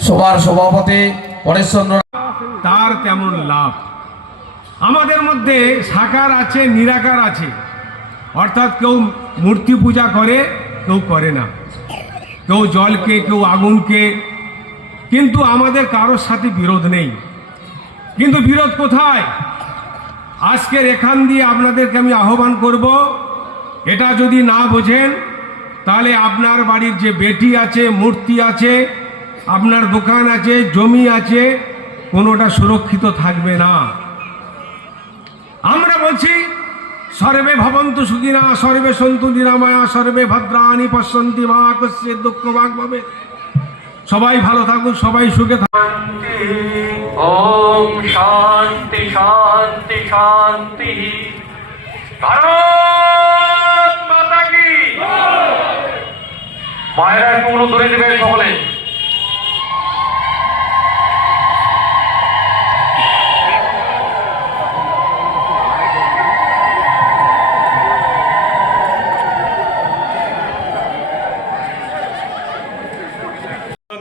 সভার সভাপতি পরেশচন্দ্র তার তেমন লাভ? আমাদের মধ্যে সাকার আছে, নিরাকার আছে। অর্থাৎ কেউ মূর্তি পূজা করে, কেউ করে না। কেউ জলকে, কেউ আগুনকে। কিন্তু আমাদের কারোর সাথে বিরোধ নেই। কিন্তু বিরোধ কোথায়? আজকের এখান দিয়ে আপনাদেরকে আমি আহ্বান করব, এটা যদি না বোঝেন, তাহলে আপনার বাড়ির যে বেটি আছে, মূর্তি আছে আপনার দোকান আছে, জমি আছে, কোনোটা সুরক্ষিত থাকবে না। আমরা বলছি, সর্বে ভবন্তু সুখিনা সর্বে সন্তু নিরাময়া, সর্বে ভদ্রাণী পশ্যন্তি মা দুঃখ ভাগ পাবে সবাই ভালো থাকুন, সবাই সুখে থাকুন। ওম শান্তি শান্তি শান্তি। ভারত মাতা কি। মায়েরা একটু ধরে দেবেন সকলে।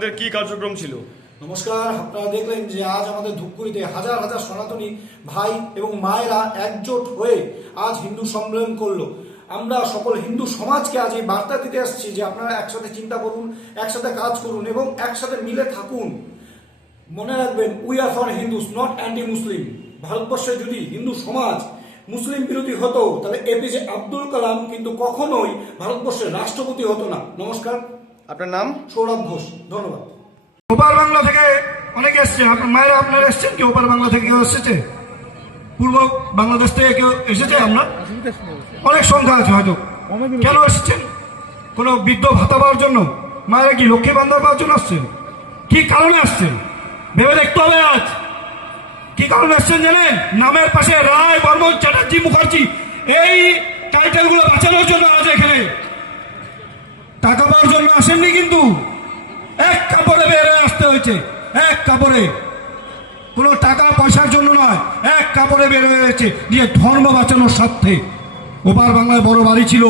আপনাদের কি কার্যক্রম ছিল? নমস্কার, আপনারা দেখলেন যে আজ আমাদের ধূপগুড়িতে হাজার হাজার সনাতনী ভাই এবং মায়েরা একজোট হয়ে আজ হিন্দু সম্মেলন করল। আমরা সকল হিন্দু সমাজকে আজ এই বার্তা দিতে আসছি যে আপনারা একসাথে চিন্তা করুন, একসাথে কাজ করুন এবং একসাথে মিলে থাকুন। মনে রাখবেন we are for Hindus not anti Muslim ভারতবর্ষে যদি হিন্দু সমাজ মুসলিম বিরোধী হতো, তাহলে এপিজে আব্দুল কালাম কিন্তু কখনোই ভারতবর্ষের রাষ্ট্রপতি হতো না। নমস্কার। আপনার নাম? সৌরভ ঘোষ ধন্যবাদ। ওপার বাংলা থেকে অনেকে এসছে আপনার মায়েরা আপনারা এসছেন কি? ওপার বাংলা থেকে কেউ এসেছে? পূর্ব বাংলাদেশ থেকে কেউ এসেছে আপনার? অনেক সংখ্যা আছে হয়তো। কেন এসেছেন? কোনো বৃদ্ধ ভাতা পাওয়ার জন্য? মায়েরা কি লক্ষ্মী বান্ধব পাওয়ার জন্য আসছেন? কি কারণে আসছেন? ভেবে দেখতে হবে আজ। কি কারণে আসছেন জানেন? নামের পাশে রায় বর্মন চ্যাটার্জি মুখার্জি। এই টাইটেলগুলো বাঁচানোর জন্য আজ এখানে টাকা পাওয়ার জন্য আসেননি কিন্তু। এক কাপড়ে হয়ে আসতে হয়েছে। এক কাপড়ে। কোনো টাকা পয়সার জন্য নয়। এক কাপড়ে বের হয়েছে যে ধর্ম বাঁচানোর স্বার্থে। ওপার বাংলায় বড় বাড়ি ছিল।